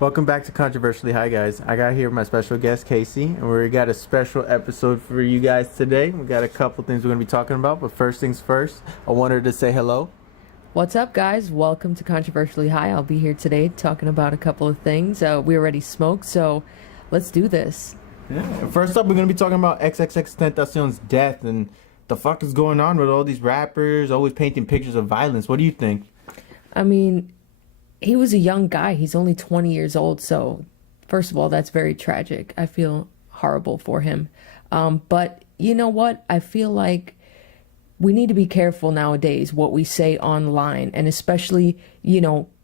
Welcome back to Controversially High, guys. I got here my special guest, Casey, and we got a special episode for you guys today. We got a couple things we're going to be talking about, but first things first, I wanted to say hello. What's up, guys? Welcome to Controversially High. I'll be here today talking about a couple of things. We already smoked, so let's do this. Yeah. First up, we're going to be talking about XXXTentacion's death and the fuck is going on with all these rappers always painting pictures of violence. What do you think? I mean, he was a young guy. He's only 20 years old, so first of all, that's very tragic. I feel horrible for him. But you know what? I feel like we need to be careful nowadays what we say online, and especially,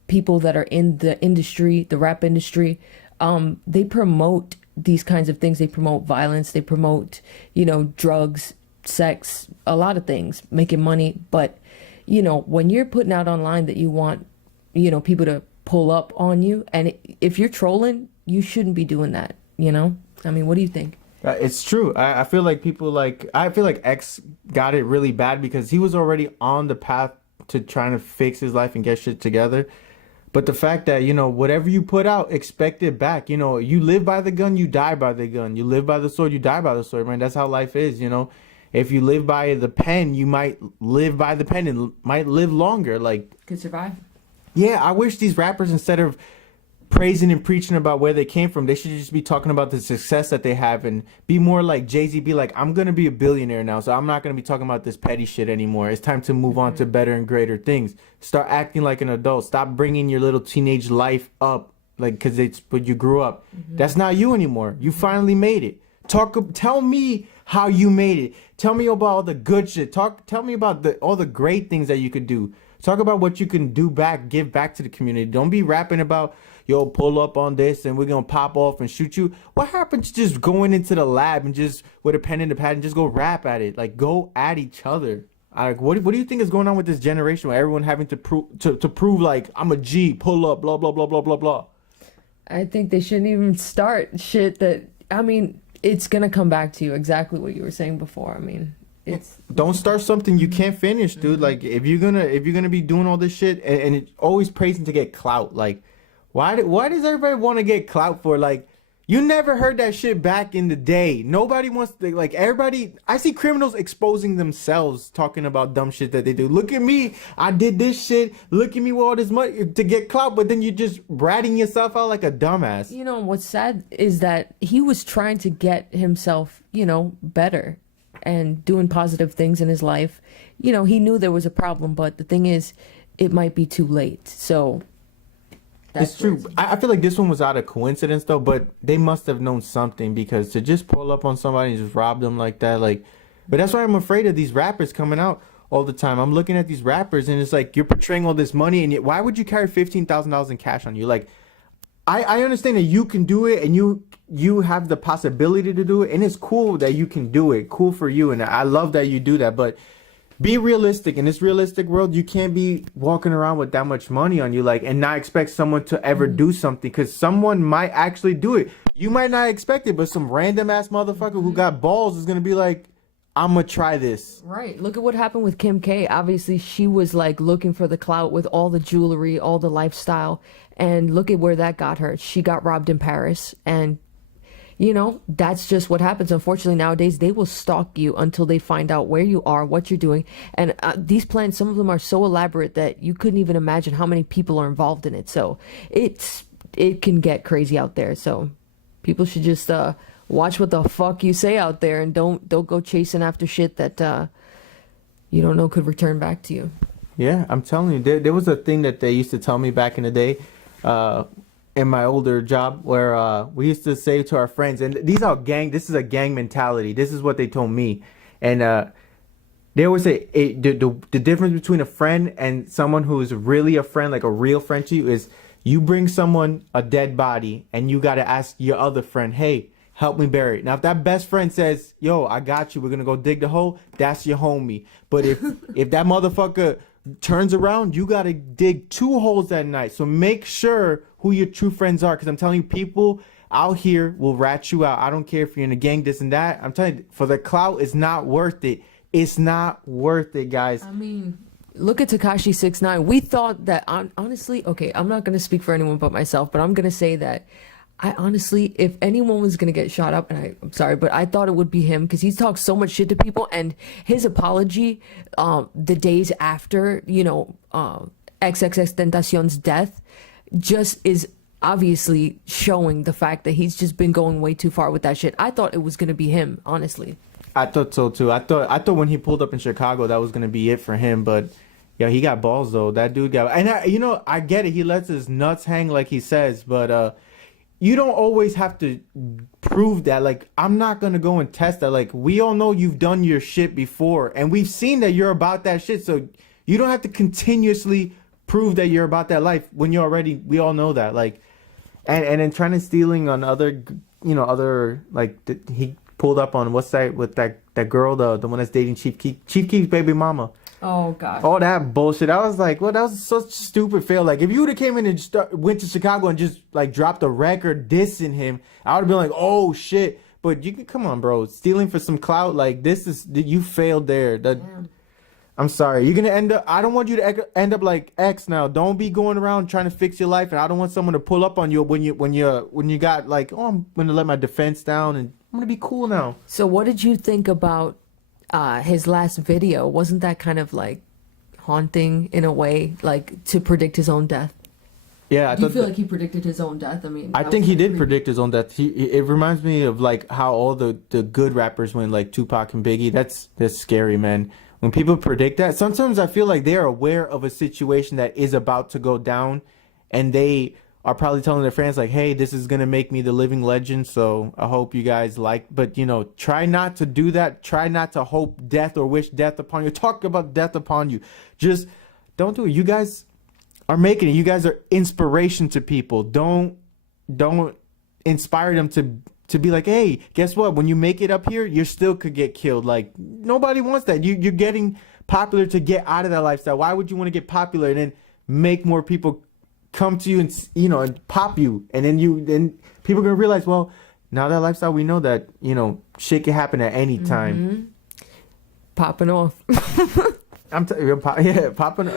people that are in the industry, the rap industry, they promote these kinds of things. They promote violence, they promote, drugs, sex, a lot of things, making money. But, when you're putting out online that you want, people to pull up on you, and if you're trolling, you shouldn't be doing that, I mean, what do you think? It's true. I feel like I feel like X got it really bad because he was already on the path to trying to fix his life and get shit together. But the fact that, whatever you put out, expect it back. You live by the gun, you die by the gun. You live by the sword, you die by the sword, man. That's how life is, If you live by the pen, you might live by the pen and might live longer. Could survive. Yeah, I wish these rappers, instead of praising and preaching about where they came from, they should just be talking about the success that they have and be more like Jay-Z. Be like, I'm going to be a billionaire now, so I'm not going to be talking about this petty shit anymore. It's time to move on to better and greater things. Start acting like an adult. Stop bringing your little teenage life up, because it's what you grew up. That's not you anymore. You finally made it. Tell me how you made it. Tell me about all the good shit. Tell me about all the great things that you could do. Talk about what you can do give back to the community. Don't be rapping about, yo, pull up on this and we're going to pop off and shoot you. What happened to just going into the lab and just with a pen and a pad and just go rap at it? Like, go at each other. What do you think is going on with this generation where everyone having to prove like, I'm a G, pull up, blah, blah, blah, blah, blah, blah? I think they shouldn't even start shit it's going to come back to you, exactly what you were saying before. I mean, don't start something you can't finish, dude. Like, if you're gonna be doing all this shit and it's always praising to get clout, like, why does everybody want to get clout for? Like, you never heard that shit back in the day. Nobody wants to, like, everybody. I see criminals exposing themselves, talking about dumb shit that they do. Look at me, I did this shit. Look at me with all this money to get clout, but then you're just ratting yourself out like a dumbass. What's sad is that he was trying to get himself, better and doing positive things in his life. He knew there was a problem, but the thing is, it might be too late. So it's true. I feel like this one was out of coincidence though, but they must have known something, because to just pull up on somebody and just rob them like that, but that's why I'm afraid of these rappers coming out all the time. I'm looking at these rappers and it's like, you're portraying all this money, and yet why would you carry $15,000 in cash on you? Like, I understand that you can do it and you have the possibility to do it, and it's cool that you can do it. Cool for you, and I love that you do that, but be realistic. In this realistic world, you can't be walking around with that much money on you, and not expect someone to ever do something, because someone might actually do it. You might not expect it, but some random ass motherfucker who got balls is gonna be like, I'm gonna try this. Right. Look at what happened with Kim K. Obviously, she was looking for the clout with all the jewelry, all the lifestyle, and look at where that got her. She got robbed in Paris, and that's just what happens. Unfortunately, nowadays, they will stalk you until they find out where you are, what you're doing. And these plans, some of them are so elaborate that you couldn't even imagine how many people are involved in it. So it can get crazy out there. So people should just watch what the fuck you say out there, and don't go chasing after shit that you don't know could return back to you. Yeah, I'm telling you, there was a thing that they used to tell me back in the day, in my older job, where we used to say to our friends, and this is a gang mentality. This is what they told me. And they always say the difference between a friend and someone who is really a friend, like a real friend to you, is you bring someone a dead body and you got to ask your other friend, hey, help me bury it. Now, if that best friend says, yo, I got you, we're going to go dig the hole, that's your homie. But if that motherfucker turns around, you got to dig 2 holes that night. So make sure who your true friends are, because I'm telling you, people out here will rat you out. I don't care if you're in a gang, this and that. I'm telling you, for the clout, it's not worth it. It's not worth it, guys. I mean, look at Tekashi 6ix9ine. We thought that honestly, okay, I'm not gonna speak for anyone but myself, but I'm gonna say that I honestly, if anyone was gonna get shot up, and I'm sorry, but I thought it would be him because he's talked so much shit to people, and his apology, the days after, XXXTentacion's death, just is obviously showing the fact that he's just been going way too far with that shit. I thought it was gonna be him, honestly. I thought so too. I thought when he pulled up in Chicago, that was gonna be it for him. But yeah, he got balls though. That dude got. And I get it. He lets his nuts hang like he says, but you don't always have to prove that. Like, I'm not gonna go and test that. Like, we all know you've done your shit before, and we've seen that you're about that shit. So you don't have to continuously prove that you're about that life when you're already. We all know that. Like, and then trying to stealing on other, he pulled up on what's that with that girl, the one that's dating Chief Keef's baby mama. Oh god. All that bullshit. I was like, well, that was such a stupid fail. Like, if you would have came in and went to Chicago and just like dropped a record dissing him, I would have been like, oh shit. But you can come on, bro. Stealing for some clout, like this is you failed there. I'm sorry. You're gonna end up. I don't want you to end up like X now. Don't be going around trying to fix your life, and I don't want someone to pull up on you when you got like, oh, I'm gonna let my defense down and I'm gonna be cool now. So what did you think about his last video? Wasn't that kind of like haunting in a way, like to predict his own death? Yeah, Do you feel like he predicted his own death? I mean, I think he did predict his own death. It reminds me of like how all the good rappers went, like Tupac and Biggie. That's scary, man. When people predict that, sometimes I feel like they're aware of a situation that is about to go down, and they are probably telling their fans like, hey, this is going to make me the living legend, so I hope you guys like. But, try not to do that. Try not to hope death or wish death upon you. Talk about death upon you. Just don't do it. You guys are making it. You guys are inspiration to people. Don't inspire them to be like, hey, guess what? When you make it up here, you still could get killed. Like, nobody wants that. You're getting popular to get out of that lifestyle. Why would you want to get popular and then make more people come to you and and pop you? And then people are gonna realize, well, now that lifestyle, we know that shit can happen at any time. Popping off. Popping.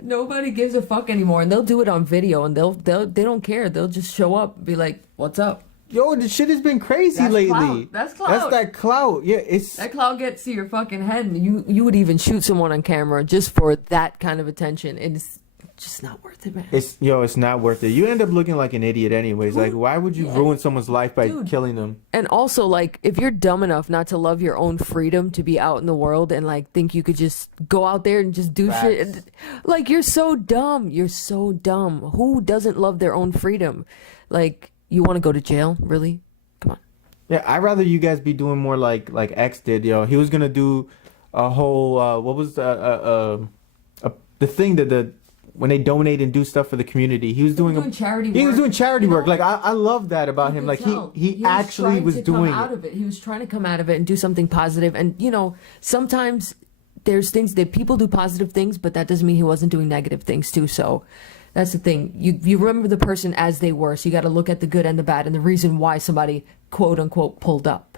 Nobody gives a fuck anymore, and they'll do it on video, and they don't care. They'll just show up, be like, "What's up?" Yo, the shit has been crazy lately. Clout. That's clout. That's that clout. Yeah, that clout gets to your fucking head, and you would even shoot someone on camera just for that kind of attention. It's just not worth it, man. It's not worth it. You end up looking like an idiot anyways. Like, why would you ruin someone's life by killing them? And also, like, if you're dumb enough not to love your own freedom to be out in the world and like think you could just go out there and just do shit, like, you're so dumb. You're so dumb. Who doesn't love their own freedom? Like, you want to go to jail? Really? Come on. Yeah, I'd rather you guys be doing more like X did. He was gonna do a whole what was the thing that when they donate and do stuff for the community, he was doing charity work. He was doing charity work. Like, I love that about him. Like, he actually was doing it. He was trying to come out of it and do something positive. And sometimes there's things that people do positive things, but that doesn't mean he wasn't doing negative things too. So that's the thing. You remember the person as they were. So you got to look at the good and the bad and the reason why somebody quote unquote pulled up.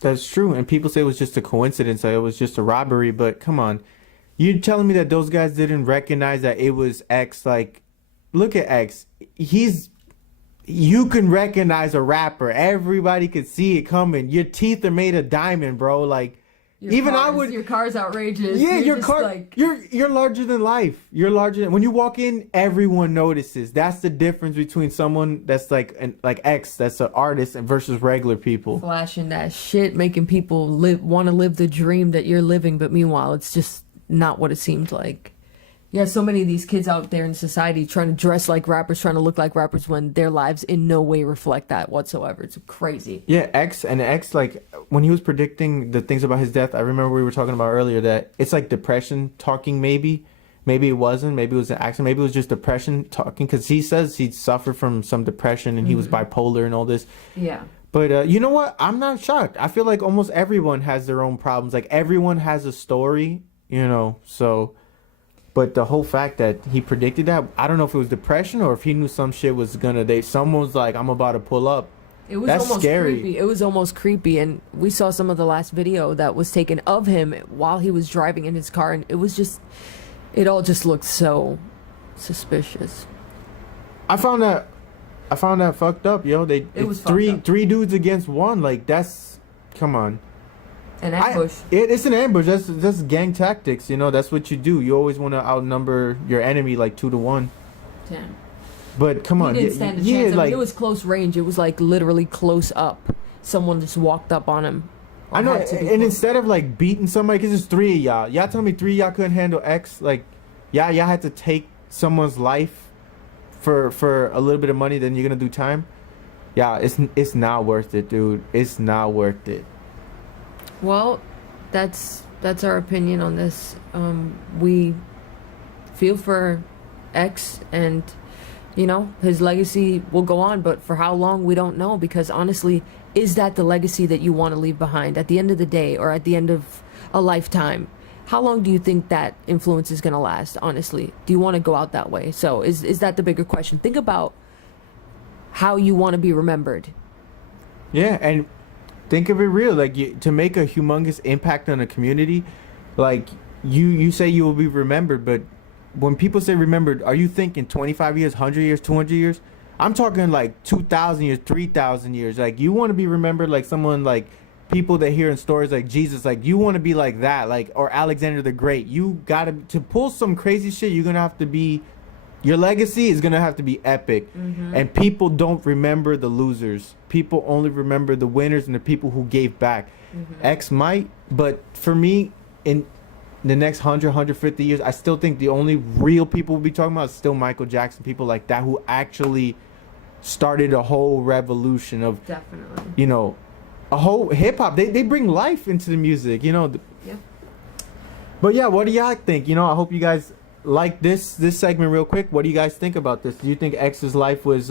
That's true. And people say it was just a coincidence. Like, it was just a robbery. But come on. You're telling me that those guys didn't recognize that it was X? Like, look at X. You can recognize a rapper. Everybody could see it coming. Your teeth are made of diamond, bro. Like, your car's outrageous. Yeah, your car. Like, you're larger than life. You're larger than when you walk in. Everyone notices. That's the difference between someone that's like X, that's an artist, and versus regular people. Flashing that shit, making people want to live the dream that you're living, but meanwhile, it's just not what it seemed like. Yeah, so many of these kids out there in society trying to dress like rappers, trying to look like rappers when their lives in no way reflect that whatsoever. It's crazy. Yeah, X, like, when he was predicting the things about his death, I remember we were talking about earlier that it's like depression talking maybe. Maybe it wasn't. Maybe it was an accident. Maybe it was just depression talking, because he says he'd suffered from some depression and he was bipolar and all this. Yeah. But you know what? I'm not shocked. I feel like almost everyone has their own problems. Like, everyone has a story. So, but the whole fact that he predicted that, I don't know if it was depression or if he knew some shit was someone was like, I'm about to pull up. It was That's almost scary. creepy. It was almost creepy, and we saw some of the last video that was taken of him while he was driving in his car, and it was just, it all just looked so suspicious. I found that fucked up, yo. It was fucked three up. three dudes against one. Like that's, come on. An ambush. It's an ambush. That's gang tactics. You know, that's what you do. You always want to outnumber your enemy like 2-1. Damn. But come on, He didn't stand a yeah, chance. I like mean, it was close range. It was like literally close up. Someone just walked up on him. I know. Had to be And close. instead of like beating somebody, cause it's 3 of y'all tell me 3 of y'all couldn't handle X. Like, y'all had to take someone's life for a little bit of money, then you're gonna do time. Yeah, it's not worth it, dude. It's not worth it. Well, that's our opinion on this. We feel for X, and you know, his legacy will go on, but for how long we don't know, because honestly, is that the legacy that you want to leave behind at the end of the day, or at the end of a lifetime? How long do you think that influence is going to last, honestly? Do you want to go out that way? So is that the bigger question? Think about how you want to be remembered. Yeah, and think of it real. Like, to make a humongous impact on a community, like you say you will be remembered, but when people say remembered, are you thinking 25 years, 100 years, 200 years? I'm talking like 2,000 years, 3,000 years. Like, you want to be remembered like someone, like people that hear in stories like Jesus. Like, you want to be like that, like, or Alexander the Great. You gotta, to pull some crazy shit, you're gonna have to be, your legacy is gonna have to be epic. And people don't remember the losers. People only remember the winners and the people who gave back. X might, but for me, in the next 100, 150 years, I still think the only real people we'll be talking about is still Michael Jackson, people like that who actually started a whole revolution of, Definitely. you know, a whole hip hop. They bring life into the music, you know. Yeah. But yeah, what do y'all think? You know, I hope you guys like this segment real quick. What do you guys think about this? Do you think X's life was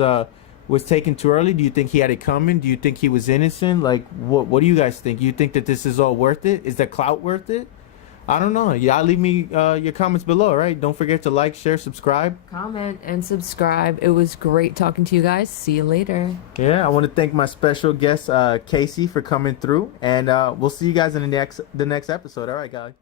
taken too early? Do you think he had it coming? Do you think he was innocent? Like, what do you guys think? You think that this is all worth it? Is the clout worth it? I don't know. Yeah, leave me your comments below, right? Don't forget to like, share, subscribe. Comment and subscribe. It was great talking to you guys. See you later. Yeah, I want to thank my special guest, Casey, for coming through. And we'll see you guys in the next episode. All right, guys.